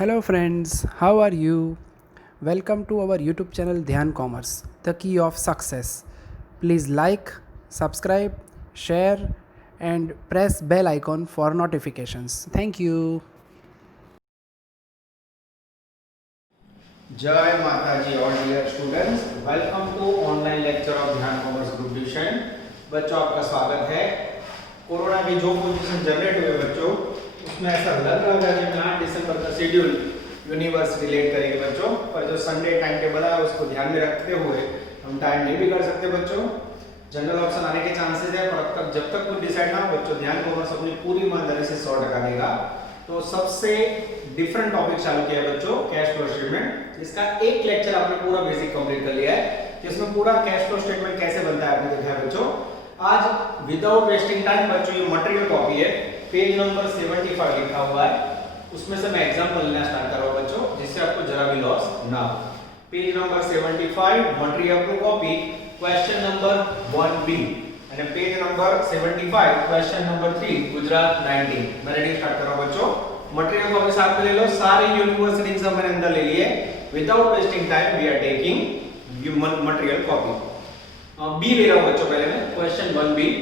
Hello, friends, how are you? Welcome to our YouTube channel Dhyan Commerce, the key of success. Please like, subscribe, share, and press bell icon for notifications. Thank you. जय माता जी और dear students, welcome to online lecture of Dhyan commerce group tuition. बच्चों, आपका स्वागत है। Corona के जो पोजीशन जनरेट हुए बच्चों, उसमें ऐसा लग रहा है कि 8 दिसंबर का शेड्यूल यूनिवर्स रिलेट करेंगे बच्चों, पर जो संडे टाइम टेबल है उसको ध्यान में रखते हुए हम टाइम नहीं भी कर सकते बच्चों। जनरल ऑप्शन आने के चांसेस है, पर अब तक जब तक कुछ डिसाइड ना हो बच्चों, ध्यान कॉमर्स अपनी पूरी ईमानदारी से 100% देगा। तो सबसे डिफरेंट टॉपिक चालू किया है बच्चों, कैश फ्लो स्टेटमेंट। इसका एक लेक्चर आपने पूरा बेसिक कंप्लीट कर लिया है, जिसमें पूरा कैश फ्लो स्टेटमेंट कैसे बनता है आपने देखा है बच्चों। आज विदाउट वेस्टिंग टाइम बच्चों, ये मटेरियल कॉपी है, पेज नंबर 75 लिखा हुआ है, उसमें से मैं एग्जांपल लेना स्टार्ट कर रहा हूं बच्चों, जिससे आपको जरा भी लॉस ना हो। Page number 75 material copy, question number 1B અને page number 75 question number 3 Gujarat 19। मैं रीडिंग स्टार्ट कर रहा हूं बच्चों। मटेरियल को अभी साथ में ले लो, सारे यूनिवर्सिटी सब मैंने अंदर ले लिए। Without wasting time we are taking material copy. B ले रहा हूं बच्चों, पहले मैं question 1B।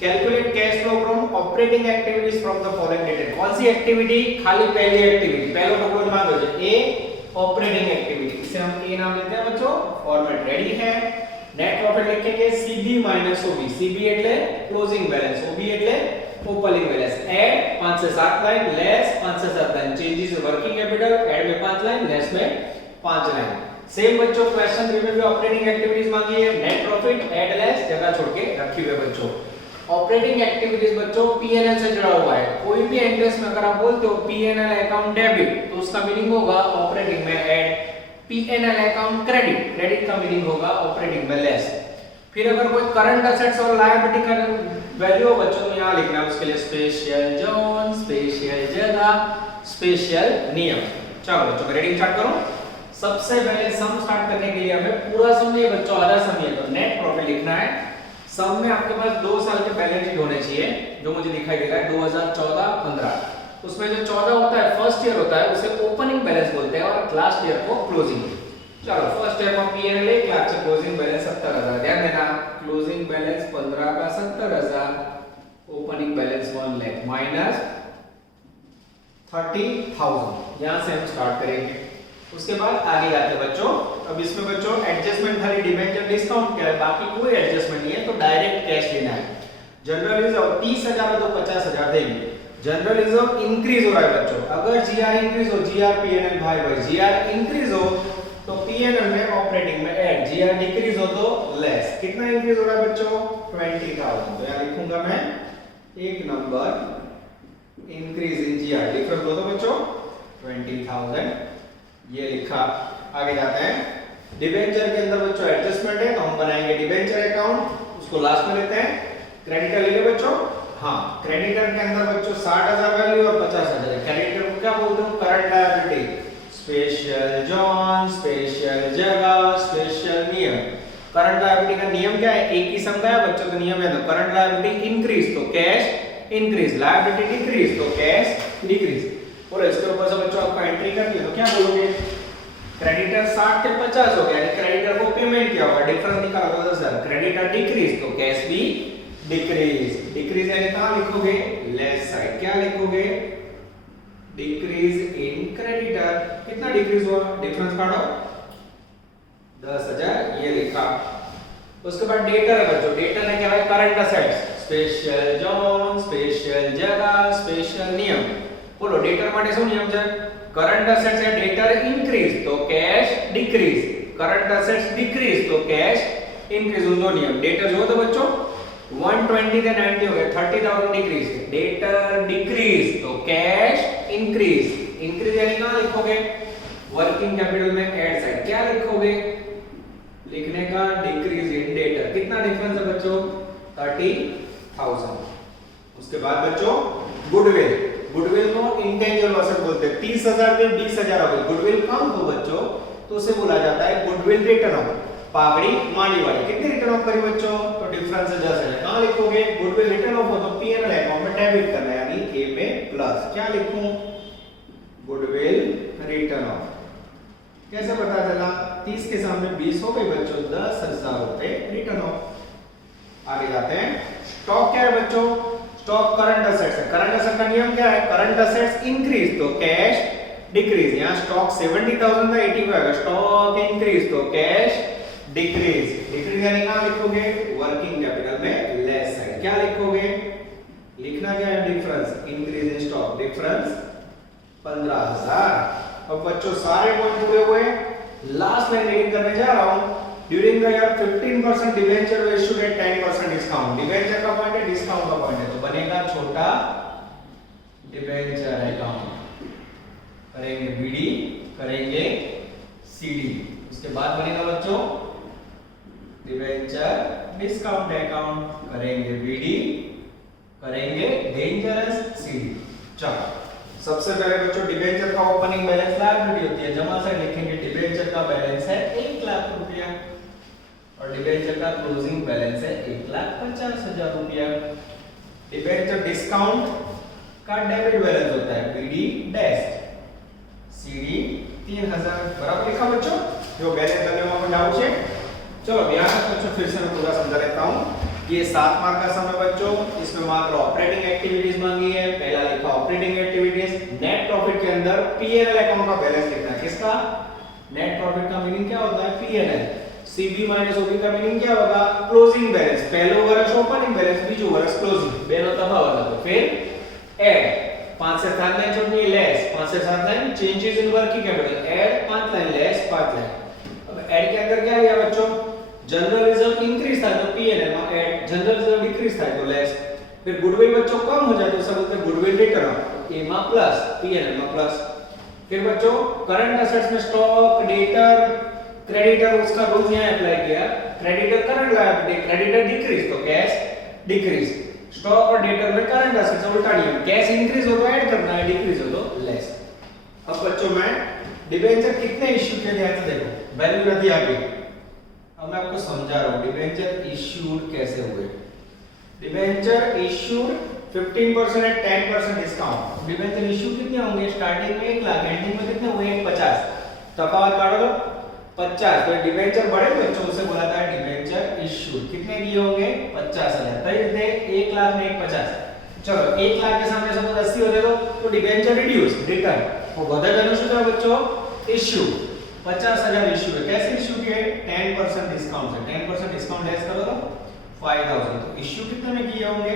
Calculate cash flow from operating activities from the following dated. कौन सी एक्टिविटी? खाली पहली एक्टिविटी, पहला टुकड़ा मान लो ए ऑपरेटिंग एक्टिविटी, इसे हम ए नाम देते हैं बच्चों। फॉर्मेट रेडी है। नेट प्रॉफिट लिखेंगे सीबी माइनस ओबी। सीबी એટલે ક્લોઝિંગ બેલેન્સ, ઓબી એટલે ओपनिंग बैलेंस। ऐड 5 से 7 लाइन, लेस 5 से 7 line. Changes working capital, add में 5 लाइन, लेस में 5 लाइन। सेम बच्चों क्वेश्चन 3 में भी ऑपरेटिंग एक्टिविटीज मांगी है। नेट प्रॉफिट ऐड लेस जगह छोड़ के रखी हुई है बच्चों। ऑपरेटिंग एक्टिविटीज बच्चों पीएनएल से जुड़ा हुआ है। कोई भी एंट्रीज में अगर आप बोलते हो पीएनएल अकाउंट डेबिट, तो उसका मीनिंग होगा ऑपरेटिंग में add. PNL account credit, credit का मीनिंग होगा ऑपरेटिंग में लेस। फिर अगर कोई करंट असेट्स और लायबिलिटी का वैल्यू हो बच्चों, तो यहां लिखना है उसके लिए स्पेशल जोन, स्पेशल जगह, स्पेशल नियम। चलो बच्चों मैं रीडिंग स्टार्ट करूं। सबसे पहले सम स्टार्ट करने के लिए हमें पूरा सम नहीं बच्चों, आधा सम है, तो नेट प्रॉफिट लिखना है। सम में आपके पास 2 साल के बैलेंस शीट होने चाहिए, जो मुझे दिखाई दे रहा है 2014-15। उसमें जो 14 होता है फर्स्ट ईयर होता है, उसे ओपनिंग बैलेंस बोलते हैं, और लास्ट ईयर को क्लोजिंग। चलो फर्स्ट ईयर में पीएनएल 1 लाख से क्लोजिंग बैलेंस 70,000। ध्यान देना, क्लोजिंग बैलेंस 15 का 70,000, ओपनिंग बैलेंस 1 लाख माइनस 30,000। यहां से हम स्टार्ट करेंगे। उसके बाद आगे जाते हैं बच्चों। अब इसमें बच्चों एडजस्टमेंट खाली डिबेंचर डिस्काउंट क्या है, बाकी कोई एडजस्टमेंट नहीं है, तो डायरेक्ट कैश लेना है। जनरल रिजर्व 30,000 है तो 50,000 देंगे। जनरल रिजर्व इंक्रीज हो रहा है बच्चों, अगर जीआर इंक्रीज हो, जीआर पीएनएल भाई जीआर इंक्रीज हो तो पीएनएल में ऑपरेटिंग में ऐड, जीआर डिक्रीज हो तो लेस। कितना इंक्रीज हो रहा है बच्चों? 20,000। तो यहां लिखूंगा मैं एक number increase in GR, difference हो तो बच्चों 20,000, ये लिखा। आगे जाते हैं। डिबेंचर के अंदर बच्चों एडजस्टमेंट है, तो हम बनाएंगे डिबेंचर अकाउंट, उसको लास्ट में लेते हैं। क्रेडिटर ले लो बच्चों। हां, क्रेडिटर के अंदर बच्चों 60,000 वैल्यू और 50,000। क्रेडिटर को क्या बोलते हैं? Current liability. Special zone, special जगह, स्पेशल नियम। करंट लायबिलिटी का नियम क्या है? एक ही सम का है बच्चों, तो नियम है तो करंट लायबिलिटी इंक्रीज तो कैश इंक्रीज, लायबिलिटी डिक्रीज तो कैश डिक्रीज। और इसके ऊपर से बच्चों आपका एंट्री करनी है, तो क्या बोलोगे? क्रेडिटर 60 से 50 हो गया, यानी क्रेडिटर को पेमेंट किया होगा, डिफरेंस निकाला होगा सर। क्रेडिटर डिक्रीज तो कैश भी डिक्रीज। डिक्रीज यानी कहां लिखोगे? Less side. क्या लिखोगे? Decrease in creditor. कितना डिक्रीज हुआ? डिफरेंस काटो 10,000, ये लिखा। उसके बाद डेटर है बच्चों। डेटर है क्या है? Current assets, special zone, special जगह, स्पेशल नियम। बोलो डेटर માટે શું નિયમ છે? કરંટ અસેટ્સ है डेटर इंक्रीज तो cash decrease, current assets decrease तो कैश इंक्रीज। उन दो नियम। डेटर जो तो बच्चों 120 से 90 हो गए, 30,000 डिक्रीज। डेटर डिक्रीज तो कैश इंक्रीज। इंक्रीज यानी कहां लिखोगे? वर्किंग कैपिटल में ऐड साइड। क्या लिखोगे? लिखने का डिक्रीज इन डेटर। कितना डिफरेंस है बच्चों? 30,000। उसके बाद बच्चों गुडविल। गुडविल को इंटेंजिबल असेट बोलते हैं। 30,000 में 20,000 हो गए, गुडविल कम हो बच्चों, तो उसे बोला जाता है गुडविल रिटर्न ऑफ। पागड़ी मांडी वाली कितनी रिटर्न ऑफ करी बच्चों? तो डिफरेंस है 10,000। कहां लिखोगे? गुडविल रिटर्न ऑफ हो तो पीएनएल अकाउंट में डेबिट करना है, यानी ए में प्लस। क्या लिखूं? Goodwill return of. कैसे पता चला? 30 के सामने 20 हो गई बच्चों, 10,000 रुपए रिटर्न ऑफ। आगे जाते हैं। स्टॉक क्या है बच्चों? स्टॉक करंट असेट्स है। करंट असेट का नियम क्या है? करंट असेट्स इंक्रीज तो कैश डिक्रीज। यहाँ स्टॉक 70,000 था, 85 स्टॉक इंक्रीज तो कैश डिक्रीज। डिक्रीज यानी कहां लिखोगे? वर्किंग कैपिटल में लेस साइड। क्या लिखोगे? लिखना क्या है? Difference. Increase in stock difference 15,000। अब बच्चों सारे पॉइंट पूरे हुए। लास्ट लाइन रीडिंग करने जा रहा हूं। During the year 15% debenture were issued at 10% discount. Debenture का पॉइंट है, डिस्काउंट का पॉइंट है, तो बनेगा छोटा डिबेंचर अकाउंट। करेंगे बीडी, करेंगे सीडी। उसके बाद बनेगा बच्चों डिबेंचर डिस्काउंट अकाउंट। करेंगे बीडी, करेंगे डेंजरस सीडी। चलो सबसे पहले बच्चों डिबेंचर का ओपनिंग बैलेंस लायबिलिटी होती है, जमा साइड लिखेंगे डिबेंचर का बैलेंस है 1 लाख रुपया और डिबेंचर का क्लोजिंग बैलेंस है 1,50,000 रुपया। डिबेंचर डिस्काउंट का डेबिट बैलेंस होता है बीडी डैश, सीडी 3,000। बराबर लिखा बच्चों? जो बैलेंस करने में डाउट है। चलो ध्यान से बच्चों फिर से मैं पूरा समझा लेता हूं। ये 7 मार्क का समय बच्चों, इसमें मात्र ऑपरेटिंग एक्टिविटीज मांगी है। पहला लिखा ऑपरेटिंग एक्टिविटीज। नेट प्रॉफिट के अंदर पीएनएल अकाउंट का बैलेंस लिखना है। किसका? नेट प्रॉफिट का मीनिंग क्या होता है? पीएनएल। सीबी माइनस ओबी का मीनिंग क्या होगा? Closing balance. पहलो वर्ष ओपनिंग बैलेंस, बीजो वर्ष क्लोजिंग। बेनो तफावत है। फिर ऐड 5 से 7 लाइन छोड़नी, लेस 5 से 7 line, changes in working capital, add 5 line, less 5 line. अब ऐड के अंदर क्या है बच्चों? जनरल रिजर्व इंक्रीज था तो पीएनएल में ऐड, जनरल रिजर्व डिक्रीज था तो लेस। फिर गुडविल बच्चों कम हो जाए तो सब बोलते हैं गुडविल रिटर्न ऑफ, ए में प्लस, पीएनएल में प्लस। फिर बच्चों करंट असेट्स में स्टॉक, डेटर, क्रेडिटर, उसका रूल यहां अप्लाई किया। Creditor current liability, creditor decrease तो कैश डिक्रीज। स्टॉक और डेटर में करंट असेट्स उल्टा नियम, कैश इंक्रीज हो तो ऐड करना है, डिक्रीज हो तो लेस। अब बच्चों मैं डिबेंचर कितने इश्यू किए ध्यान से देखो, वैल्यू नहीं आ गई। अब मैं आपको समझा रहा हूं डिबेंचर इश्यूड कैसे हुए। Debenture issued 15% at 10% discount. Debenture issue कितने होंगे? स्टार्टिंग में 1 लाख, एंडिंग में कितने हुए? 50। तफावत काट दो 50। तो डिबेंचर बड़े बच्चों से बोला था डिबेंचर इश्यूड। कितने दिए होंगे? 50,000। खरीदे 1 लाख में 50। चलो 1 लाख के सामने सपोज 80 हो दे दो तो डिबेंचर रिड्यूस रिटर्न वो बदल जाना शुरू है बच्चों। इश्यू 50,000 इश्यू है। कैसे इश्यू किए? 10% डिस्काउंट से। 10% डिस्काउंट लेस करो तो 5,000। तो इश्यू कितने में किए होंगे?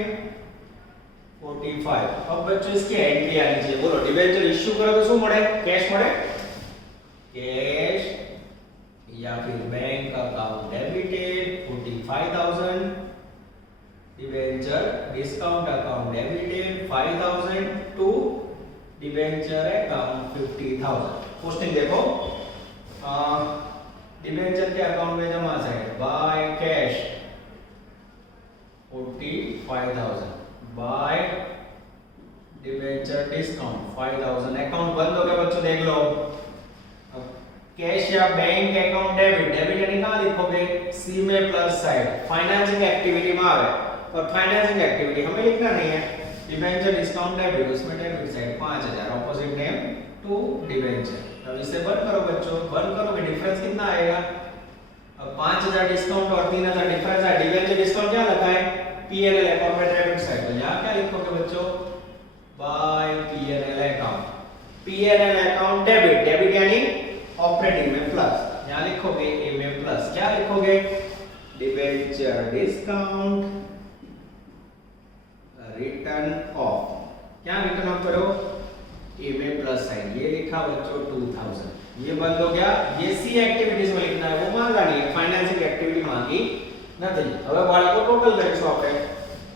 45। अब बच्चों इसकी एंट्री आनी चाहिए। बोलो डिबेंचर इश्यू करो तो શું મળે? कैश મળે? कैश या फिर bank account debited 45,000, debenture discount account debited 5,000 to debenture account 50,000। Posting देखो डिबेंचर के अकाउंट में जमा है by cash 45,000, by debenture discount 5,000। Account बंद हो गया बच्चों, देख लो। अब कैश या बैंक अकाउंट डेबिट, डेबिट यानी कहां लिखोगे? सी में प्लस साइड, फाइनेंसिंग एक्टिविटी में आवे। और फाइनेंसिंग एक्टिविटी हमें लिखना नहीं है। डिबेंचर डिस्काउंट डेबिट, उसमें debit side 5,000, opposite name to debenture. अब इसे बंद करो बच्चों, बंद करोगे डिफरेंस कितना आएगा? अब 5,000 डिस्काउंट और 3,000 डिफरेंस है। डिबेंचर डिस्काउंट क्या लिखा है? पीएनएल अकाउंट में डेबिट साइड, तो यहां क्या लिखोगे बच्चों? By PNL account. PNL account debit, debit यानी ऑपरेटिंग में प्लस, यहां लिखोगे ए में प्लस। क्या लिखोगे? Debenture discount return off. क्या रिटर्न ऑफ करो? ए में प्लस साइन, ये लिखा बच्चों 2000। ये बंद हो गया। ये सी एक्टिविटीज में लिखना है, वो मांगा नहीं है, फाइनेंसिंग एक्टिविटी मांगी नहीं। હવે બાળકો ટોટલ કરીશું આપણે।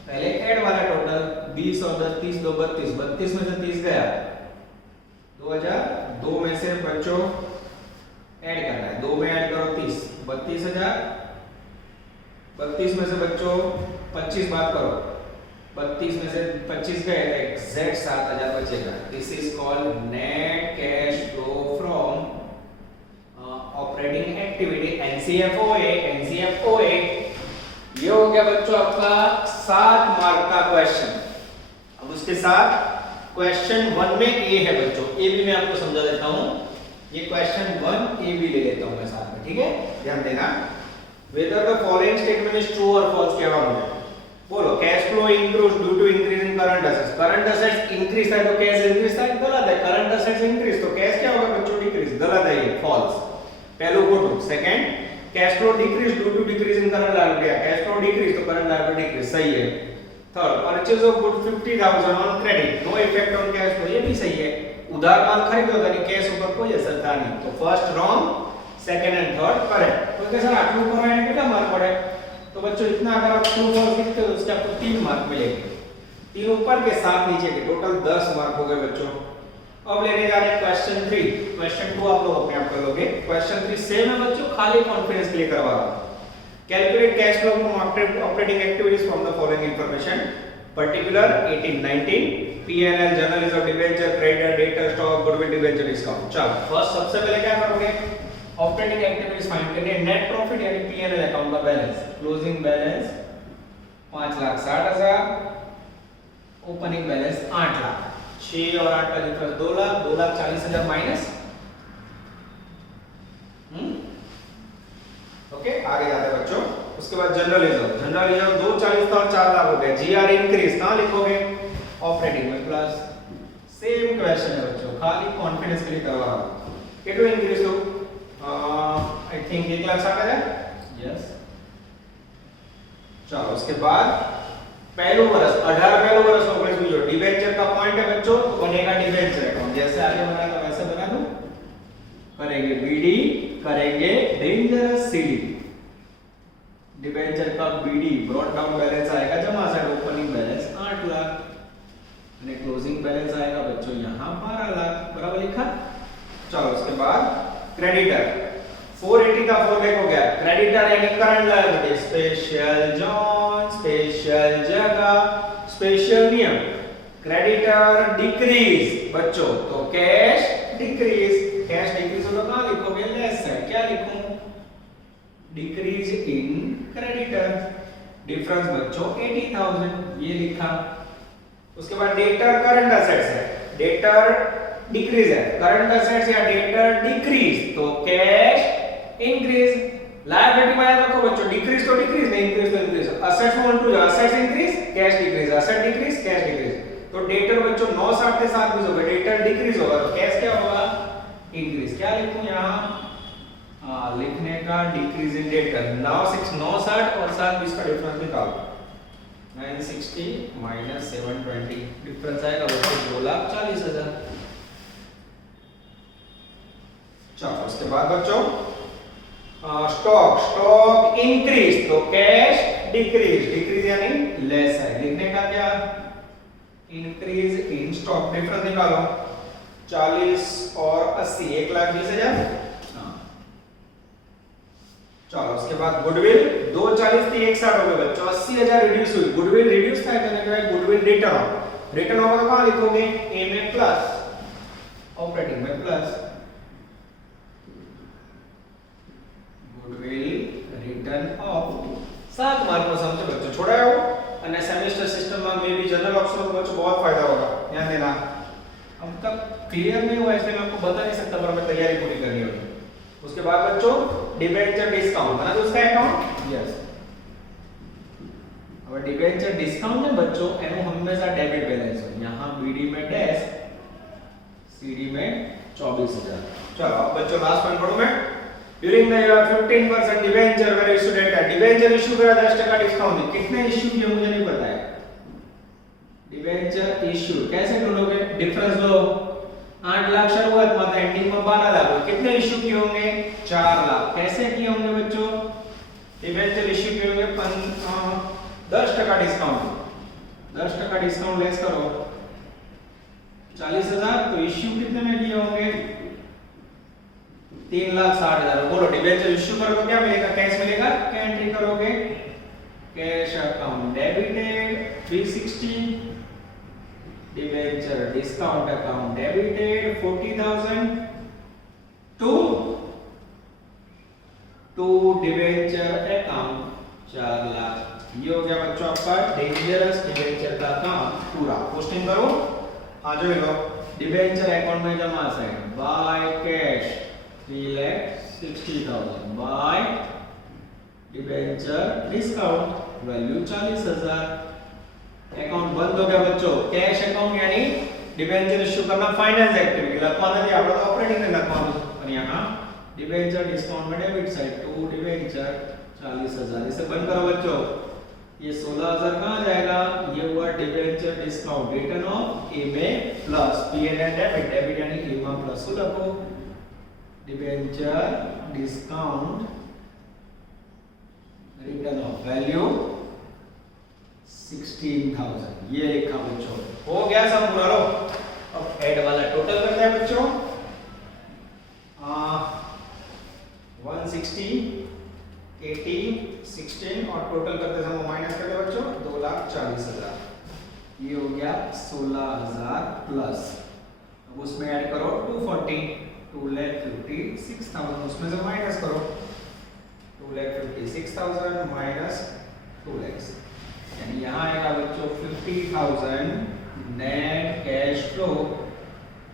पहले ऐड वाला टोटल 20 और 10 30 2 32, 32 में से 30 गया 2000, 2 में से बच्चों ऐड करना है, 2 में ऐड करो 30, 32,000। 32 में से बच्चों 25 बात करो, 32 में से 25 गए, एग्जैक्ट 7,000 बचेगा। This is called net cash flow from operating activity, NCFOA. NCFOA ये हो गया बच्चों आपका 7 मार्क का क्वेश्चन। अब उसके साथ क्वेश्चन 1 में ए है बच्चों, ए भी मैं आपको समझा देता हूं। ये क्वेश्चन 1 ए भी ले लेता हूं मैं साथ में, ठीक है, ध्यान देना। Whether the following statement is true और फॉल्स क्या होगा, बोलो। Cash flow increase due to increase in current assets, current assets increase है तो कैश इंक्रीज है, गलत है। करंट असेट्स इंक्रीज तो कैश क्या होगा बच्चों, डिक्रीज, गलत है ये, फॉल्स। पहलो को true. Second, cash flow decreases due to decrease in current liability, cash flow decreases तो करंट लायबिलिटी डिक्रीज, सही है। Third, purchase of good 50,000 on credit, no effect on cash flow, ये भी सही है। उधार माल खरीदो तो कैश ऊपर कोई असर था नहीं, तो first wrong, second and third correct. तो कैसे आटलू ऊपर आने कितना मार्क पड़े, तो बच्चों इतना अगर आप ट्रू फॉल्स लिखते हो तो उसके आपको 3 मार्क मिलेंगे, 3 ऊपर के 7 नीचे के, टोटल 10 मार्क हो गए बच्चों। अब लेने जा रहे हैं क्वेश्चन 3। क्वेश्चन 2 आप लोग अपने आप कर लोगे। क्वेश्चन 3 सेम है बच्चों, खाली कॉन्फिडेंस के लिए करवा रहा हूं। Calculate cash flow from operating activities from the following information, particular 18-19, P&L, journal reserve, debenture, creditor, debtor, stock, goodwill, debenture, discount. चलो फर्स्ट सबसे पहले क्या करोगे, ऑपरेटिंग एक्टिविटीज फाइंड करनी है। नेट प्रॉफिट यानी P&L अकाउंट का balance, closing balance 5,60,000, opening balance 8 lakh, 6 और 8 का डिफरेंस 2 लाख, 2,40,000 माइनस। ओके, आगे जाते हैं बच्चों। उसके बाद जनरल रिजर्व, जनरल रिजर्व 2,40 और 4 लाख हो गए। जीआर इंक्रीज कहां लिखोगे, ऑपरेटिंग में प्लस। सेम क्वेश्चन है बच्चों, खाली कॉन्फिडेंस के लिए करवा रहा हूं। कितना इंक्रीज हो, आई थिंक 1,60,000, यस। चलो उसके बाद पहलो वर्ष 18 पहलो वर्ष हो गए, जो डिबेंचर का पॉइंट है बच्चों, तो बनेगा डिबेंचर अकाउंट, जैसे आगे बनाया वैसे बना दो। करेंगे बीडी, करेंगे डेंजरस सीडी, डिबेंचर का बीडी ब्रॉट डाउन बैलेंस आएगा जमा साइड, ओपनिंग बैलेंस 8 लाख और क्लोजिंग बैलेंस आएगा बच्चों यहां 12 लाख, बराबर लिखा। चलो उसके बाद क्रेडिटर 480 का 4 लाख हो गया। क्रेडिटर यानी current liability, special zone, special जगह, स्पेशल नियम। क्रेडिटर डिक्रीज बच्चों, तो कैश डिक्रीज, कैश डिक्रीज हो तो कहां लिखोगे, लेस साइड, क्या लिखूं, डिक्रीज इन क्रेडिटर, डिफरेंस बच्चों 80,000, ये लिखा। उसके बाद डेटर करंट असेट्स है, डेटर डिक्रीज है, करंट असेट्स या डेटर डिक्रीज तो कैश इंक्रीज। लायबिलिटी में याद रखो बच्चों, डिक्रीज तो डिक्रीज नहीं, इंक्रीज तो इंक्रीज। असेट्स में उल्टू जाओ, assets increase, cash decrease, asset decrease, cash decrease. तो डेटर बच्चों 960 के साथ भी होगा, डेटर डिक्रीज होगा तो कैश क्या होगा, इंक्रीज। क्या लिखूं यहां, लिखने का डिक्रीज इन डेटर 960 और 720 का डिफरेंस निकालो, 960 माइनस 720, डिफरेंस आएगा बच्चों 2,40,000। चलो उसके बाद बच्चों स्टॉक इंक्रीज तो कैश डिक्रीज, डिक्रीज यानी लेस है, लिखने का क्या, इंक्रीज इन स्टॉक, डिफरेंस निकालो 40 और 80, 1,20,000। चलो उसके बाद गुडविल 240 थी 160 हो गए बच्चों, 80,000 रिड्यूस हुई। गुडविल रिड्यूस था तो गुडविल रिटर्न, रिटर्न होगा तो कहां लिखोगे, ए में प्लस, ऑपरेटिंग में plus, goodwill return of 7 mark पर समझो बच्चों, छोड़ा हो અને सेमेस्टर सिस्टम में मे भी जनरल ऑप्शन में बच्चों बहुत फायदा होगा, ध्यान देना। अब तक क्लियर नहीं हुआ इसलिए मैं आपको बता नहीं सकता, पर मैं तैयारी पूरी करनी होगी। उसके बाद बच्चों डिबेंचर डिस्काउंट बना दो उसका अकाउंट, यस। अब डिबेंचर डिस्काउंट है बच्चों, एनो हमेशा डेबिट बैलेंस हो, यहां बीडी में डैश, सीडी में 24,000। चलो अब बच्चों लास्ट पॉइंट पढ़ूं मैं। During the year 15% debenture were issued at, debenture issue करा 10% डिस्काउंट, कितने इशू किए मुझे नहीं पता है। डिबेंचर इशू कैसे ढूंढोगे, डिफरेंस लो, 8 लाख शुरुआत में, एंडिंग में 12 लाख, कितने इशू किए होंगे, 4 लाख। कैसे किए होंगे बच्चों, डिबेंचर इशू किए होंगे 10% डिस्काउंट, 10% डिस्काउंट लेस करो 40,000, तो इशू कितने में किए होंगे, 3,60,000। बोलो डिबेंचर इशू करो तो क्या मिलेगा, कैश मिलेगा, क्या एंट्री करोगे, cash account debited 360, debenture discount account debited 40,000 to debenture account 4 lakh. ये हो गया बच्चों आपका डेंजरस डिबेंचर का काम पूरा। पोस्टिंग करो हाँ जो लो डिबेंचर अकाउंट में जमा side by cash 3,60,000 by debenture discount value 40,000। Account बंद हो गया बच्चों। कैश अकाउंट यानी डिबेंचर इश्यू करना फाइनेंस एक्टिविटी લખવાનું નથી આપણે તો ઓપરેટિંગ ને લખવાનું પણ यहाँ डिबेंचर डिस्काउंट में डेबिट साइड टू डिबेंचर 40,000 इसे बंद करो बच्चों। ये 16,000 कहाँ जाएगा? ये हुआ debenture discount return off A में प्लस पीएनएल डेबिट डेबिट यानी ए में प्लस लखो debenture discount return off value 16,000 ये लिखा बच्चों। हो गया सब पूरा लो। अब ऐड वाला टोटल करते हैं बच्चों। 160 80 16 और टोटल करते समय माइनस करते बच्चों 2,40,000 ये हो गया 16,000 प्लस। अब उसमें ऐड करो 240 2,56,000 उसमें से माइनस करो 2,56,000 माइनस 2 लाख यानी यहाँ आएगा बच्चों 50,000 net cash flow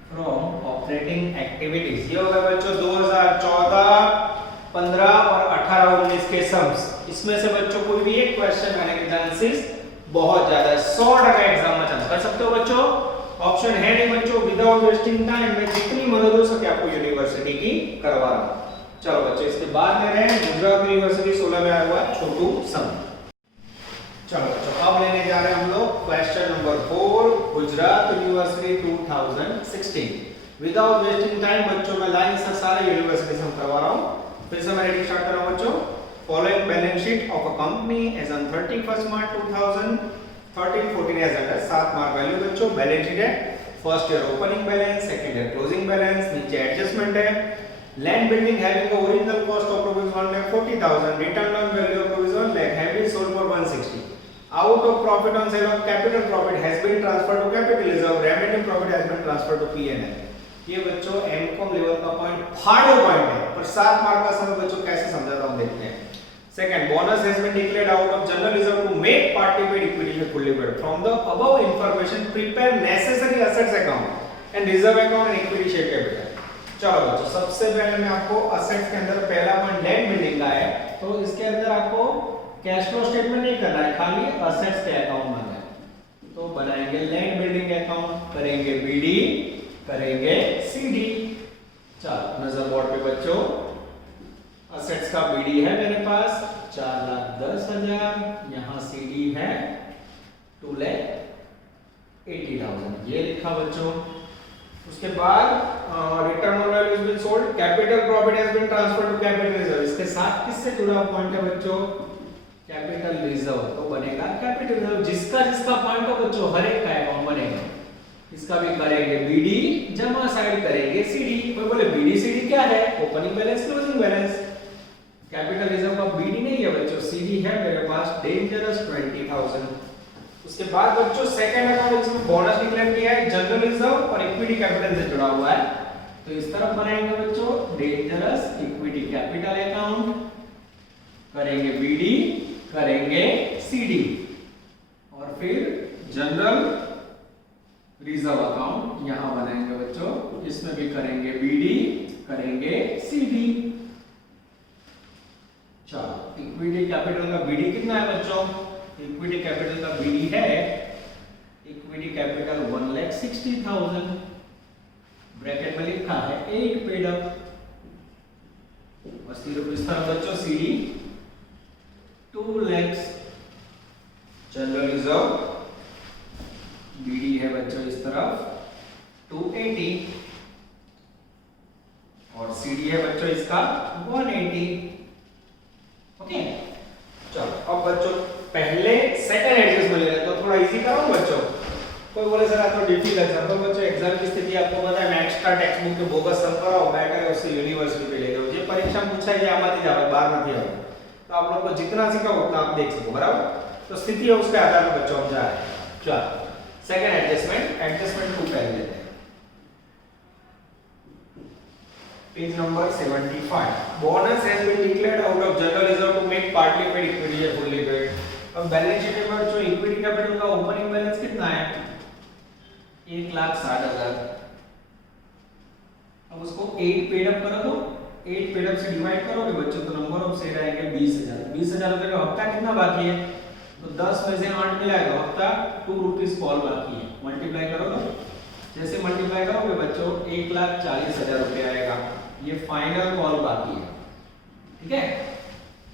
from operating activities. ये होगा बच्चों 2014 15 और 18 19 के सम्स। इसमें से बच्चों कोई भी एक क्वेश्चन आने के चांसेस बहुत ज्यादा है। 100% एग्जाम में चांस कर सकते हो बच्चों। ऑप्शन है नहीं बच्चों। विदाउट वेस्टिंग टाइम में जितनी मदद हो सके आपको यूनिवर्सिटी की करवा रहा हूं। चलो बच्चों इसके बाद में रहे गुजरात यूनिवर्सिटी 16 में आया हुआ छोटू सम। चलो बच्चों अब लेने जा रहे हैं हम लोग question number 4 Gujarat university 2016। Without wasting time बच्चों मैं लाइन से सारे यूनिवर्सिटी सम करवा रहा हूं। फिर से मैं रीडिंग स्टार्ट कर रहा हूं बच्चों। Following balance sheet of a company as on 31st March 2013-14 as under 7 market value बच्चों। बैलेंस शीट है first year opening balance second year closing balance नीचे एडजस्टमेंट है। Land building having the original cost of rupees 1,40,000 written on value of rupees 1 lakh have been sold for 160 out of profit on sale of capital profit has been transferred to capital reserve remaining profit has been transferred to P&L। ये बच्चों MCom level का point फाड़ो point है पर 7 mark का समय बच्चों कैसे समझाता हूं देखते हैं। Second bonus has been declared out of general reserve to make partly paid equity में fully paid from the above information prepare necessary assets account and reserve account and equity share capital. चलो बच्चों सबसे पहले मैं आपको assets के अंदर पहला पॉइंट लैंड बिल्डिंग का है तो इसके अंदर आपको कैश फ्लो स्टेटमेंट नहीं करना है खाली असेट्स के अकाउंट बनाना है। तो बनाएंगे लैंड बिल्डिंग अकाउंट करेंगे बीडी करेंगे सीडी। चलो नजर बोर्ड पे बच्चों असेट्स का बीडी है मेरे पास 4,10,000 यहां सीडी है 2,80,000 ये लिखा बच्चों। उसके बाद written on value has been sold capital profit has been transferred to capital reserve. इसके साथ किससे जुड़ा हुआ पॉइंट है बच्चों? Capital reserve. तो बनेगा कैपिटल रिजर्व जिसका जिसका पॉइंट हो बच्चों हर एक का अकाउंट बनेगा। इसका भी करेंगे बीडी जमा साइड करेंगे सीडी। कोई बोले बीडी सीडी क्या है? Opening balance closing balance. Capital reserve का बीडी नहीं है बच्चों सीडी है मेरे पास डेंजरस 20,000। उसके बाद बच्चों सेकंड अकाउंट इसमें बोनस डिक्लेयर किया है जनरल रिजर्व और इक्विटी कैपिटल से जुड़ा हुआ है तो इस तरफ बनाएंगे बच्चों डेंजरस इक्विटी कैपिटल अकाउंट करेंगे बीडी करेंगे सीडी और फिर जनरल रिजर्व अकाउंट यहां बनाएंगे बच्चों। इसमें भी करेंगे बीडी करेंगे सीडी। चलो इक्विटी कैपिटल का बीडी कितना है बच्चों? इक्विटी कैपिटल का बीडी है इक्विटी कैपिटल 1,60,000 ब्रैकेट में लिखा है 8 पेड अप बस इस तरह बच्चों CD 2 lakh. General reserve BD है बच्चों इस तरफ 280 और सीडी है बच्चों इसका 180। ओके चलो अब बच्चों पहले सेकंड एडजस्टमेंट ले लेते हैं तो थोड़ा इजी कराऊं बच्चों। कोई बोले सर आप तो डिफिकल्ट है तो बच्चों एग्जाम की स्थिति आपको पता है मैं एक्स्ट्रा टेक्स्ट बुक के बोगस सम कराओ बेटर है उससे यूनिवर्सिटी पे ले जाओ। ये परीक्षा पूछा है ये आमाती जावे बाहर नहीं आवे तो आप लोग को जितना सीखा उतना आप देख सको बराबर। तो स्थिति है उसके आधार पर बच्चों हम जा रहे हैं। चलो सेकंड एडजस्टमेंट 2 पहले लेते हैं। Page number 75 bonus has been declared out of general reserve to make partly paid equity या फुल्ली पेड। अब बैलेंस शीट में जो इक्विटी कैपिटल का ओपनिंग बैलेंस कितना है 1,60,000। अब उसको 8 पेड अप करो तो 8 पेड अप से डिवाइड करोगे बच्चों तो नंबर ऑफ शेयर आएंगे 20,000। 20,000 रुपए का हफ्ता कितना बाकी है? तो 10 में से 8 मिलाएगा हफ्ता 2 रुपीस कॉल बाकी है। मल्टीप्लाई करो तो जैसे मल्टीप्लाई करोगे बच्चों 1,40,000 रुपए आएगा। ये फाइनल कॉल बाकी है। ठीक है,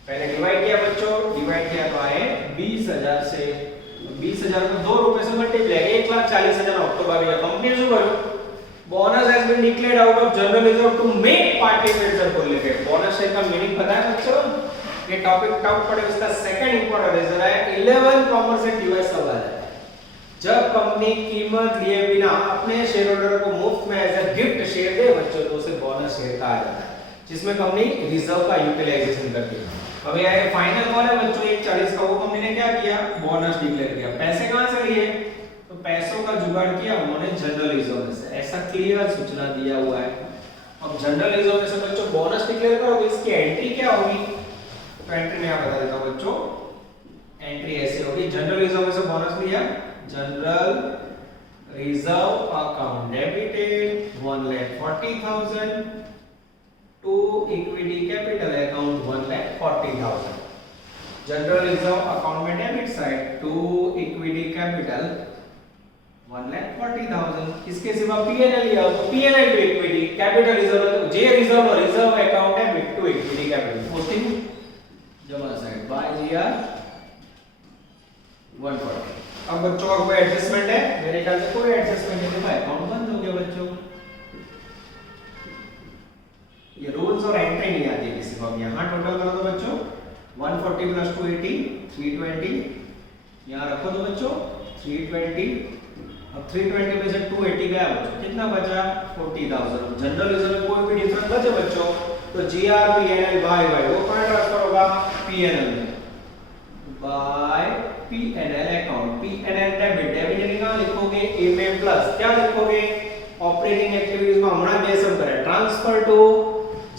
पहले डिवाइड किया बच्चों, डिवाइड किया तो आए 20,000 से। 20,000 को 2 रुपए से मल्टीप्लाई 1,40,000 अक्टूबर में कंपनी जो करो bonus has been declared out of general reserve to make participates full limited. Bonus share का मीनिंग पता है बच्चों? ये टॉपिक टफ पड़े उसका सेकंड इंपॉर्टेंट रीजन है 11 कॉमर्स एंड यूएस सवाल है। जब कंपनी कीमत लिए बिना अपने शेयर होल्डर को मुफ्त में एज अ गिफ्ट शेयर दे बच्चों तो उसे बोनस शेयर कहा जाता है, जिसमें कंपनी रिजर्व का यूटिलाइजेशन करती है। अब ये फाइनल कॉल है बच्चों 1,40 का, वो कंपनी ने क्या किया? बोनस डिक्लेयर किया। पैसे कहां से लिए? तो पैसों का जुगाड़ किया उन्होंने जनरल रिजर्व में से। ऐसा क्लियर सूचना दिया हुआ है। अब जनरल रिजर्व में से बच्चों बोनस डिक्लेयर करोगे, इसकी एंट्री क्या होगी? तो एंट्री मैं यहाँ बता देता हूँ बच्चों। एंट्री ऐसे होगी, जनरल रिजर्व में से बोनस लिया, general reserve account debited 1,40,000 to equity capital account 1,40,000। General reserve account में debit side to equity capital 1,40,000। इसके सिवा पीएनएल लिया तो PNL to equity capital reserve जे रिजर्व और reserve account debit to equity capital posting जमा side by GR 140। अब बच्चों का कोई एडजस्टमेंट है? मेरे ख्याल से कोई एडजस्टमेंट नहीं है, अकाउंट बंद हो गया बच्चों। ये रूल्स और एंट्री नहीं आती किसी को। यहाँ टोटल करो तो बच्चों 140 प्लस 280 320, यहाँ रखो तो बच्चों 320। अब 320 में से 280 गया बच्चों, कितना बचा? 40,000। जनरल रिजर्व में कोई भी डिफरेंस बचे बच्चों तो जीआर पीएनएल बाय वो कहाँ ट्रांसफर होगा? पीएनएल में by PNL account. PNL debit, debit कहाँ लिखोगे? ए में प्लस क्या लिखोगे? ऑपरेटिंग एक्टिविटीज में हमारा जैसे करें ट्रांसफर टू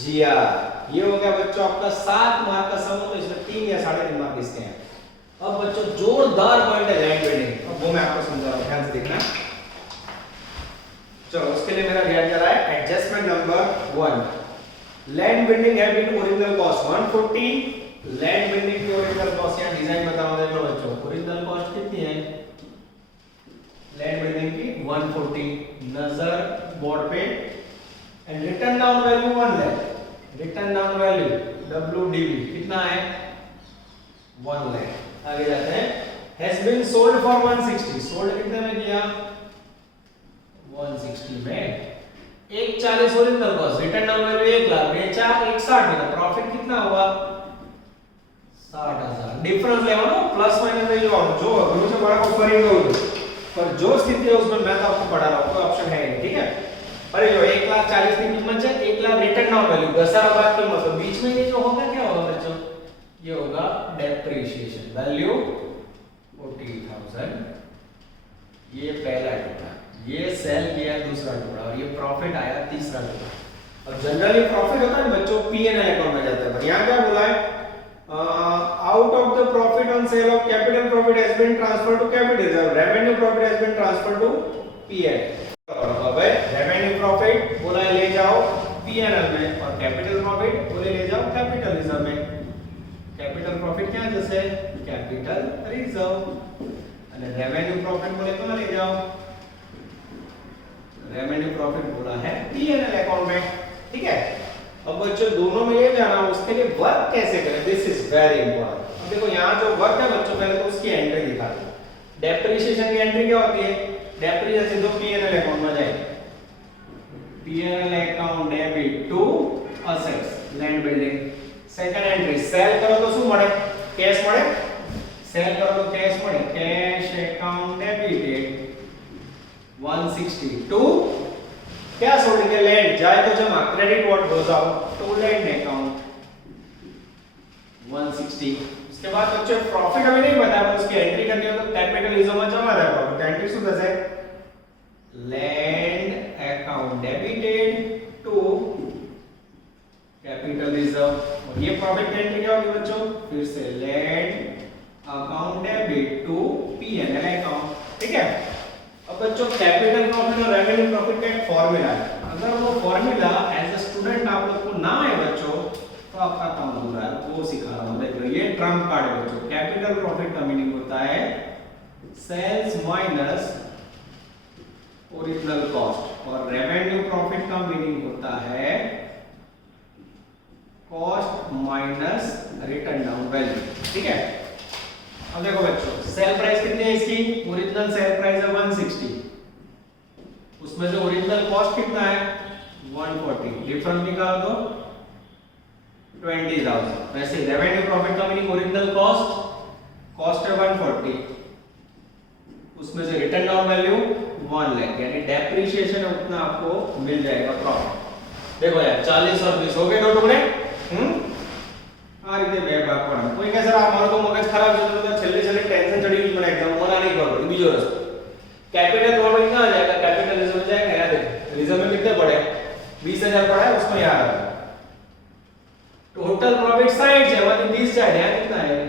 जीआर। ये हो गया बच्चों आपका 7 मार्क का सम, तो इसमें 3 या 3.5 मार्क इसके हैं। अब बच्चों जोरदार पॉइंट है लैंड बिल्डिंग, अब वो मैं आपको समझा रहा हूं, ध्यान से देखना। चलो उसके लिए मेरा ध्यान जा रहा है एडजस्टमेंट नंबर 1। लैंड बिल्डिंग है बिन ओरिजिनल कॉस्ट 140। लैंड बिल्डिंग की ओरिजिनल कॉस्ट यहां डिजाइन बताओ देख लो बच्चों। ओरिजिनल कॉस्ट कितनी है लैंड बिल्डिंग की? 140 नजर बोर्ड पे। एंड रिटर्न डाउन वैल्यू 1 है। रिटर्न डाउन वैल्यू WDV कितना है? 1 लाख। आगे जाते हैं। Has been sold for 160। Sold कितने में किया? 160 में। 140 original cost, written down value 1 lakh, बेचा 160 में, प्रॉफिट कितना हुआ? 60,000। डिफरेंस ले लो प्लस माइनस ले लो, जो दोनों से बड़ा ऊपर ही होगा, पर जो स्थिति है उसमें मैं तो आपको पढ़ा रहा हूं, कोई ऑप्शन है नहीं। ठीक है, अरे जो 1,40,000 की कीमत है, 1 लाख रिटर्न डाउन वैल्यू 10,000 बाद कीमत, तो बीच में ये जो होगा क्या होगा बच्चों? ये होगा डेप्रिसिएशन वैल्यू 40,000। ये पहला टुकड़ा, ये सेल किया दूसरा टुकड़ा, और ये प्रॉफिट आया तीसरा टुकड़ा। और जनरली प्रॉफिट होता है बच्चों पीएनएल अकाउंट में जाता है, पर यहां क्या बोला है? Out of the profit on sale of capital profit has been transferred to capital reserve. Revenue profit has been transferred to PNL. अब revenue profit बोला ले जाओ PNL में, और capital profit बोले ले जाओ capital reserve में। Capital profit क्या है? जैसे capital reserve, और revenue profit बोले कहाँ ले जाओ? Revenue profit बोला है PNL अकाउंट में। ठीक है, अब बच्चों दोनों में ये जाना, उसके लिए वर्क कैसे करें, दिस इज वेरी इंपॉर्टेंट। अब देखो यहाँ जो वर्क है बच्चों, पहले तो उसकी एंट्री दिखा दो। डेप्रिसिएशन की एंट्री क्या होती है? डेप्रिसिएशन तो पीएनएल अकाउंट में जाए, PNL account debit to assets land building. Second entry sale करो तो શું મળે? कैश મળે। सेल करो तो कैश મળે, कैश अकाउंट डेबिटेड 160 टू क्या सोल्ड के लैंड, जाए तो जमा, credit what goes out to land account 160। उसके बाद बच्चों प्रॉफिट अभी नहीं बताया, पर उसकी एंट्री करनी हो तो कैपिटल रिजर्व में जमा रहा प्रॉफिट। एंट्री શું થશે? Land account debited to capital reserve, और ये प्रॉफिट की एंट्री क्या होगी बच्चों? फिर से land account debit to PNL account. ठीक है, अब बच्चों कैपिटल प्रॉफिट और रेवेन्यू प्रॉफिट का एक फॉर्मूला है, अगर वो फॉर्मूला एज अ स्टूडेंट आप लोग को ना आए बच्चों तो आपका काम अधूरा है, वो सिखा रहा हूं। देख लो ये ट्रम्प कार्ड है बच्चों। कैपिटल प्रॉफिट का मीनिंग होता है सेल्स माइनस ओरिजिनल कॉस्ट और रेवेन्यू प्रॉफिट का मीनिंग होता है cost minus return down value. ठीक है, अब देखो बच्चों सेल प्राइस कितनी है इसकी, ओरिजिनल सेल प्राइस है 160, उसमें से ओरिजिनल कॉस्ट कितना है 140, डिफरेंस निकाल दो 20,000। वैसे रेवेन्यू प्रॉफिट का मीनिंग ओरिजिनल कॉस्ट है 140, उसमें से रिटर्न डाउन वैल्यू 1 लाख, यानी डेप्रिसिएशन उतना आपको मिल जाएगा प्रॉफिट। देखो यार 40 और 20 हो गए दो टुकड़े। आ रीते બે ભાગ પણ કોઈ કહે સર આ મારો તો મગજ ખરાબ છે તો છેલ્લે છેલ્લે ટેન્શન ચડી ગઈ મને એક્ઝામ મને નહીં ખબર પડી। બીજો રસ્તો कैपिटल प्रॉफिट कहां आ जाएगा, कैपिटलिज्म में जाएगा। याद है रिजर्व में कितने पड़े 20,000 पड़ा है, उसको याद रखो। टोटल प्रॉफिट 60 है, मतलब 20 जाए, ध्यान कितना है।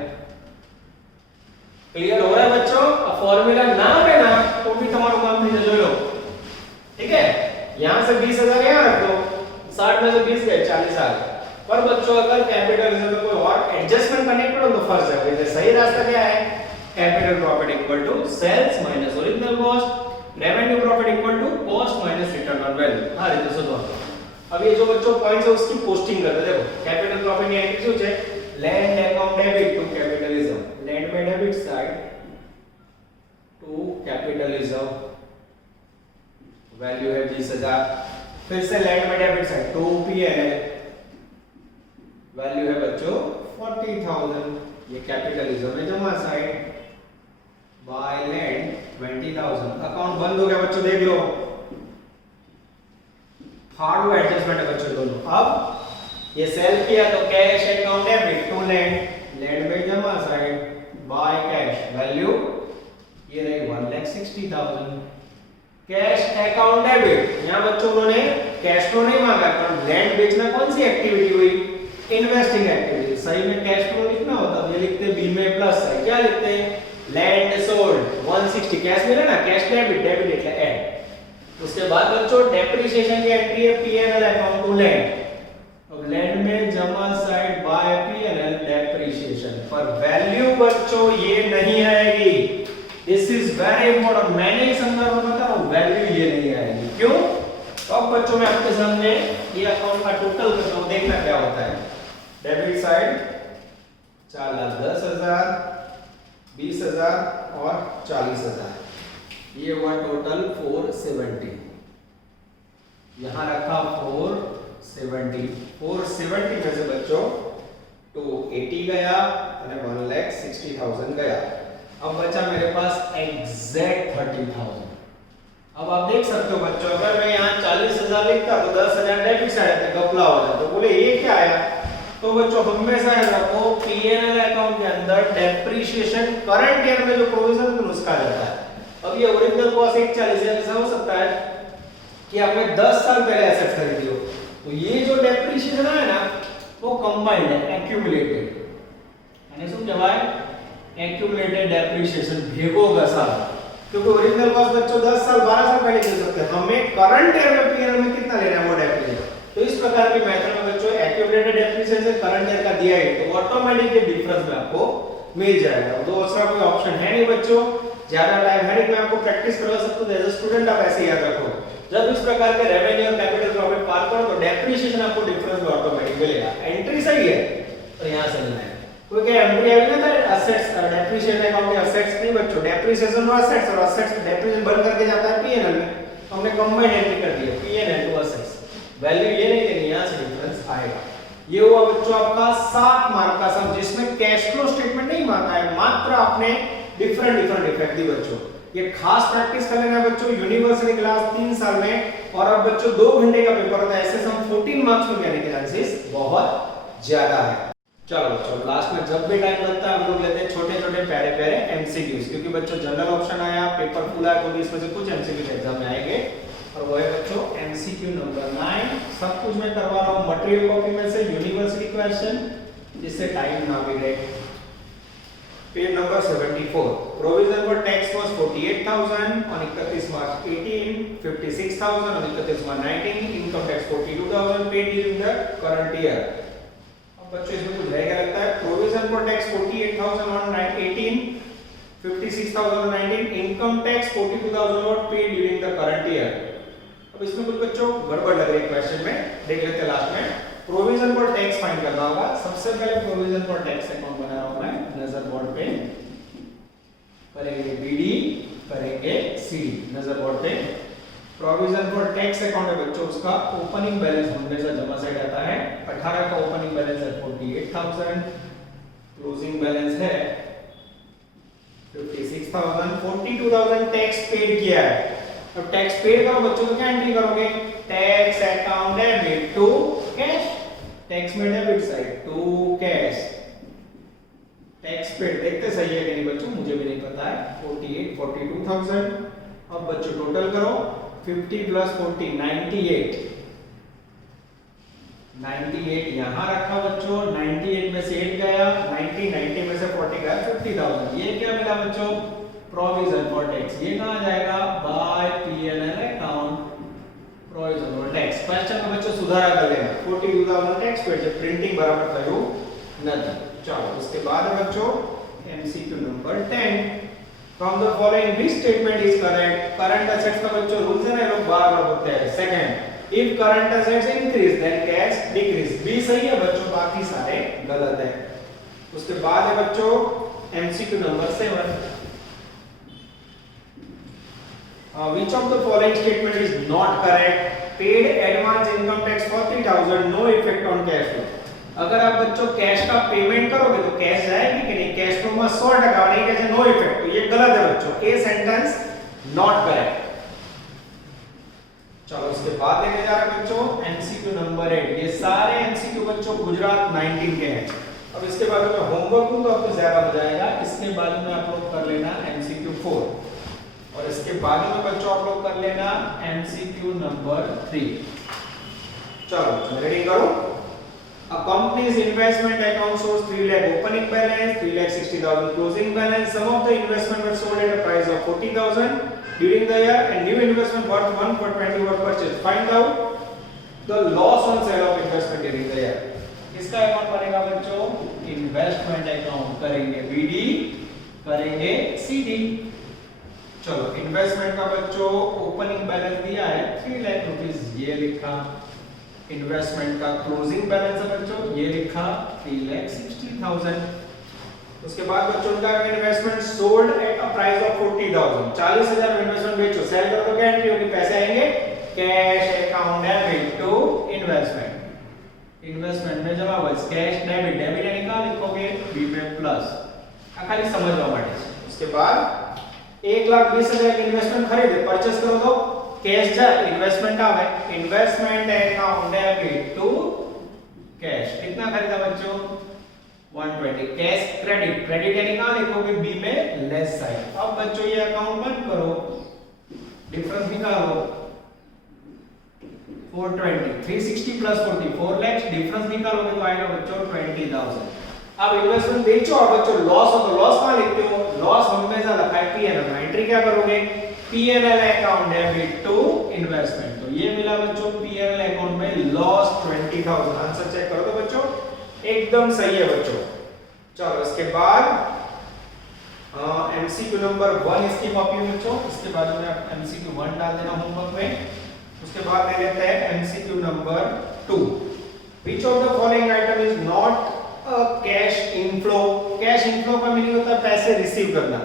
क्लियर हो रहा है बच्चों। अब फार्मूला ना है ना तो भी तुम्हारा काम नहीं जो लो। ठीक है, यहां से 20,000 यहां रख दो, 60 में से 20 गए 40 आ गए। पर बच्चों अगर कैपिटलिज्म में कोई और एडजस्टमेंट करने पड़े तो फर्ज है। वैसे सही रास्ता क्या है, capital profit equal to sales minus original cost, revenue profit equal to cost minus written on value. हां रीते सुनो। अब ये जो बच्चों पॉइंट्स है उसकी पोस्टिंग करते देखो। कैपिटल प्रॉफिट ની એન્ટ્રી શું છે, land account debit to capitalism, land में debit side to capitalism, value है 20,000। फिर से लैंड में debit side to PNL, value है बच्चों 40,000, ये कैपिटलिज्म में जमा साइड बाय लैंड 20,000। अकाउंट बंद हो गया बच्चों, देख लो हार्ड एडजस्टमेंट है बच्चों दोनों। अब ये सेल किया तो cash account debit to land, land में जमा साइड बाय कैश, वैल्यू ये रही 1,60,000। कैश अकाउंट डेबिट, यहां बच्चों उन्होंने कैश फ्लो नहीं मांगा, पर लैंड बेचना कौन सी एक्टिविटी हुई, इन्वेस्टिंग एक्टिविटी। सही में कैश फ्लो लिखना होता तो ये लिखते बी में प्लस है, क्या लिखते हैं लैंड सोल्ड 160, कैश मिला ना, कैश डेबिट, डेबिट એટલે ऐड। उसके बाद बच्चों डेप्रिसिएशन की एंट्री है पीएनएल अकाउंट टू लैंड। अब लैंड में जमा साइड बाय पीएनएल डेप्रिसिएशन, पर वैल्यू बच्चों ये नहीं आएगी। दिस इज वेरी इंपॉर्टेंट, मैंने इस संदर्भ में बता रहा हूं वैल्यू ये नहीं आएगी। क्यों? तो अब बच्चों मैं आपके सामने ये अकाउंट का टोटल करता हूं, देखना क्या होता है। डेबिट साइड 4,10,000, 20,000 और 40,000, ये हुआ टोटल 470। यहां रखा 470, 470 में से बच्चों 280 गया और 1,60,000 गया। अब बचा मेरे पास एग्जैक्ट 30,000। अब आप देख सकते हो बच्चों, अगर मैं यहाँ 40,000 लिखता तो 10,000 डेबिट साइड पे गपला हो जाता। तो बोले ये क्या आया, तो बच्चों हमेशा याद रखो पीएनएल अकाउंट के अंदर डेप्रिसिएशन करंट ईयर में जो प्रोविजन है उसका रहता है। अब ये ओरिजिनल कॉस्ट 140 है, ऐसा हो सकता है कि आपने 10 साल पहले एसेट खरीदी हो, तो ये जो डेप्रिसिएशन है ना वो कंबाइंड है, एक्यूमुलेटेड, यानी શું કહેવાય एक्यूमुलेटेड डेप्रिसिएशन भेगो घसारा। क्योंकि ओरिजिनल कॉस्ट बच्चों 10 साल 12 साल पहले ले सकते हैं, हमें करंट ईयर में पीएनएल में कितना लेना है वो डेप्रिसिएशन। तो इस प्रकार की मेथड में बच्चों एक्यूमुलेटेड डेप्रिसिएशन करंट ईयर का दिया है तो ऑटोमेटिकली डिफरेंस में आपको मिल जाएगा। दूसरा कोई ऑप्शन है नहीं बच्चों, ज्यादा टाइम है नहीं, मैं आपको प्रैक्टिस करवा सकता हूं। एज अ स्टूडेंट आप ऐसे याद रखो, जब इस प्रकार के रेवेन्यू और कैपिटल प्रॉफिट पार करो तो डेप्रिसिएशन आपको डिफरेंस में ऑटोमेटिक मिलेगा। एंट्री सही है तो यहां से लेना है, क्योंकि एंट्री आई ना था एसेट्स डेप्रिसिएशन अकाउंट के एसेट्स नहीं बच्चों, डेप्रिसिएशन और एसेट्स, और एसेट्स डेप्रिसिएशन बंद करके जाता है पीएनएल में, तो हमने कंबाइंड एंट्री कर दी है पीएनएल टू एसेट्स। वैल्यू ये नहीं देनी, यहां से डिफरेंस आएगा। ये हुआ बच्चों आपका 7 मार्क का सम, जिसमें कैश फ्लो स्टेटमेंट नहीं मांगा है, मात्र आपने डिफरेंट इफेक्ट दी बच्चों। ये खास प्रैक्टिस कर लेना बच्चों, यूनिवर्सिटी क्लास 3 साल में, और अब बच्चों 2 घंटे का पेपर होता है, ऐसे सम 14 मार्क्स में आने के चांसेस बहुत ज्यादा है। चलो बच्चों लास्ट में जब भी टाइम लगता है हम लोग लेते हैं छोटे छोटे प्यारे प्यारे एमसीक्यूज, क्योंकि बच्चों जनरल ऑप्शन आया, पेपर फुल आया, तो इसमें से कुछ एमसीक्यूज एग्जाम में आएंगे, और वो है बच्चों एमसीक्यू नंबर 9। सब कुछ मैं करवा रहा हूँ मटेरियल कॉपी में से यूनिवर्सिटी क्वेश्चन, जिससे टाइम ना बिगड़े। Page number 74. Provision for tax was 48,000 on 31 March 18, 56,000 on 31 March 19, income tax 42,000 paid during the current year. अब बच्चों इसमें कुछ रह गया लगता है. Provision for tax 48,000 on 18, 56,000 on 19, income tax 42,000 what paid during the current year. अब इसमें कुछ बच्चों गड़बड़ लग रही है क्वेश्चन में. देख लेते हैं लास्ट में. प्रोविजन फॉर टैक्स फाइंड करना होगा. सबसे पहले प्रोविजन फॉर टैक्स अकाउंट बना रहा हूं मैं नजर बोर्ड पे. करेंगे बीडी, करेंगे सीडी. नजर बोर्ड पे प्रोविजन फॉर टैक्स अकाउंट है बच्चों. उसका ओपनिंग बैलेंस हमेशा जमा साइड आता है. 18 का ओपनिंग बैलेंस है 48,000, क्लोजिंग बैलेंस है 56,000, 42,000 टैक्स पेड किया है. अब टैक्स पेड करो बच्चों तो क्या एंट्री करोगे? Tax account debit to cash. Tax में debit side to cash. Tax paid देखते सही है कि नहीं बच्चों? मुझे भी नहीं पता है. 48, 42,000. अब बच्चों टोटल करो. 50 प्लस 40 98. 98 यहां रखा बच्चों. 98 में से 8 गया. 90 में से 40 गया. 50,000. ये क्या मिला बच्चों? Provision for tax. ये कहां जाएगा? By PNL account provision for tax. Question में बच्चों सुधारा कर लेना. 42,000 टैक्स पेड से प्रिंटिंग बराबर करो नहीं. चलो उसके बाद है बच्चों MCQ number 10. From the following which statement is correct? Current assets का बच्चों रूल्स है ना, लोग बार-बार बोलते हैं. Second, if current assets increase then cash decreases. B सही है बच्चों, बाकी सारे गलत है. उसके बाद है बच्चों MCQ number 7. Which of the following statement is not correct? Paid advance income tax 40,000, no effect on cash flow. अगर आप बच्चों कैश का पेमेंट करोगे तो कैश जाएगी कि नहीं? कैश फ्लो में 100% नहीं कैसे नो इफेक्ट. तो ये गलत है बच्चों. A sentence not correct. चलो उसके बाद लेके जा रहे हैं बच्चों एमसीक्यू नंबर 8. ये सारे एमसीक्यू बच्चों गुजरात 19 के हैं. अब इसके बाद में होमवर्क दूं तो आपको ज्यादा मजा आएगा. इसके बाद में आप लोग कर लेना एमसीक्यू 4 और इसके बाद में बच्चों आप लोग कर लेना एमसीक्यू नंबर 3. चलो रीडिंग करो. A company's investment account shows 3 lakh opening balance, 3,60,000 closing balance. Some of the investment were sold at a price of 40,000 during the year and new investment worth 1 for 20 were purchased. Find out the loss on sale of investment during the year. इसका account बनेगा बच्चों investment account. करेंगे BD, करेंगे CD. चलो investment का बच्चों opening balance दिया है 3 लाख रुपीस. ये लिखा. इन्वेस्टमेंट का क्लोजिंग बैलेंस है बच्चों ये लिखा 3,60,000. उसके बाद बच्चों का investment sold at a price of 40,000. 40,000 investment बेचो. सेल करो तो क्या एंट्री होगी? पैसे आएंगे cash account debit to investment. Investment में जमा हुआ कैश डेबिट. डेबिट यानी क्या लिखोगे? बी में प्लस. खाली समझवा માટે. उसके बाद 1,20,000 की इन्वेस्टमेंट खरीदे परचेस करो तो कैश जाए इन्वेस्टमेंट आवे. Investment account debit to cash. कितना खरीदा बच्चों? 120. Cash credit. क्रेडिट यानी कहां लिखोगे? बी में लेस साइड. अब बच्चों ये अकाउंट बंद करो. डिफरेंस निकालो. 420. 360 प्लस 40 4 लाख. डिफरेंस निकालोगे तो आएगा बच्चों 20,000. अब इन्वेस्टमेंट बेचो और बच्चों लॉस हो तो लॉस कहां लिखते हो? लॉस हमेशा लिखा है पीएनएल में. एंट्री क्या करोगे? PNL account debit to investment. तो ये मिला बच्चों पीएनएल अकाउंट में लॉस 20,000. आंसर चेक करो तो बच्चों एकदम सही है बच्चों. चलो इसके बाद एमसीक्यू नंबर 1 इसकी कॉपी है बच्चों. इसके बाद में आप एमसीक्यू 1 डाल देना होमवर्क में. उसके बाद ले लेते हैं MCQ number 2. Which of the following item is not a cash inflow? Cash inflow का मीनिंग होता है पैसे रिसीव करना.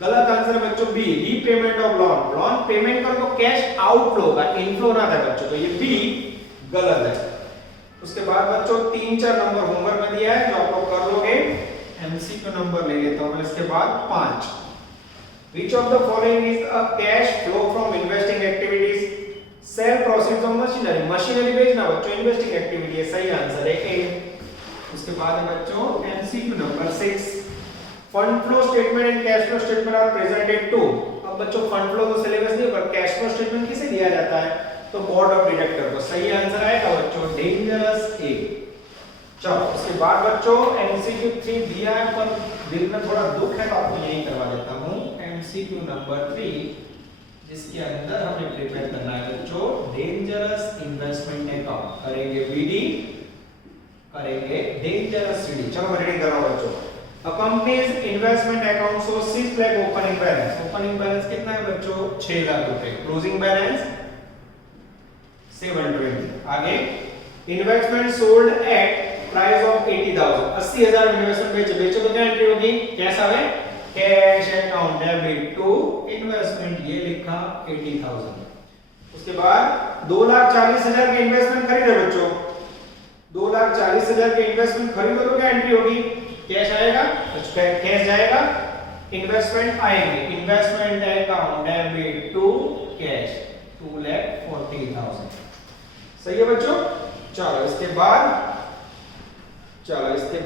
गलत आंसर है बच्चों B. Repayment of loan. Loan payment करो तो कैश आउटफ्लो होगा, इनफ्लो ना था बच्चों. तो ये बी गलत है. उसके बाद बच्चों 3-4 नंबर होमवर्क में दिया है जो आप लोग कर लोगे. एमसीक्यू नंबर ले लेता हूं मैं. इसके बाद 5. Which of the following is a cash flow from investing activities? Sale proceeds of machinery. Machinery बेचना बच्चों इन्वेस्टिंग एक्टिविटी है. सही आंसर है ए. उसके बाद है बच्चों MCQ number 6. Fund flow statement and cash flow statement are presented to. अब बच्चों फंड फ्लो तो सिलेबस नहीं पर कैश फ्लो स्टेटमेंट किसे दिया जाता है? तो बोर्ड ऑफ डायरेक्टर को. सही आंसर आएगा बच्चों डेंजरस ए. चलो उसके बाद बच्चों एमसीक्यू 3 दिया है, पर दिल में थोड़ा दुख है तो आपको यही करवा देता हूँ। एमसीक्यू नंबर 3 जिसके अंदर हमें प्रिपेयर करना है बच्चों डेंजरस इन्वेस्टमेंट अकाउंट। करेंगे बीडी, करेंगे डेंजरस सीडी। चलो मैं रीडिंग कर रहा हूँ बच्चों। A company's investment account shows 6 lakh opening balance। Opening balance कितना है बच्चों? 6 लाख रुपए। Closing balance 720। आगे investment sold at price of 80,000। 80,000 में इन्वेस्टमेंट बेचो तो क्या एंट्री होगी? कैश आवे cash account debit to investment, ये लिखा 80,000। उसके बाद 2,40,000 के इन्वेस्टमेंट खरीदे बच्चों, 2,40,000 के इन्वेस्टमेंट खरीदो तो क्या एंट्री होगी? कैश आएगा, कैश जाएगा, इन्वेस्टमेंट आएंगे, investment account debit to cash 2,40,000। सही है बच्चों। चलो इसके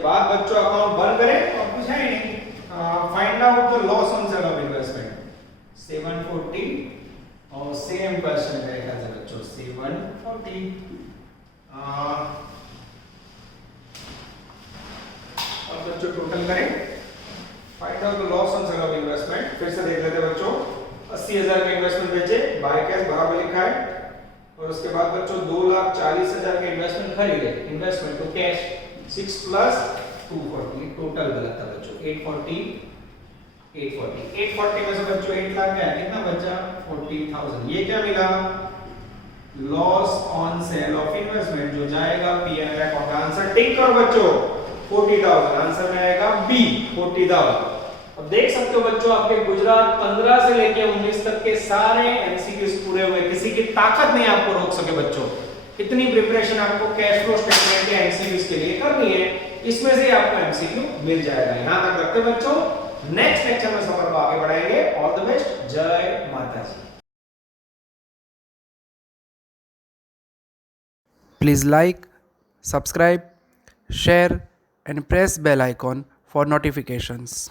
बाद बच्चों अकाउंट बंद करें और कुछ है नहीं। Find out the loss on sale of investment 740 और सेम क्वेश्चन रहेगा बच्चों 740। अब बच्चों टोटल करें, find out the loss on sale of investment. फिर से देख लेते हैं बच्चों। 80,000 के इन्वेस्टमेंट बेचे, बाय कैश बाहर में लिखा है, और उसके बाद बच्चों 2,40,000 के इन्वेस्टमेंट खरीदे, investment to cash 6 plus 240, total गलत था बच्चों 840 में से बच्चों 8 लाख गया, कितना बचा? 40,000। ये क्या मिला? Loss on sale of investment, जो जाएगा पीएनएल अकाउंट का। आंसर टिक करो बच्चों 40,000, आंसर में आएगा बी 40,000। अब देख सकते हो बच्चों आपके गुजरात 15 से लेके 19 तक के सारे एमसीक्यूज पूरे हुए, किसी की ताकत नहीं आपको रोक सके बच्चों। इतनी प्रिपरेशन आपको कैश फ्लो स्टेटमेंट के एमसीक्यूज के लिए करनी है, इसमें से आपको एमसीक्यू मिल जाएगा। यहां तक रखते बच्चों, नेक्स्ट लेक्चर में सफर को आगे बढ़ाएंगे। ऑल द बेस्ट, जय माता जी। Please like, subscribe, share and press bell icon for notifications.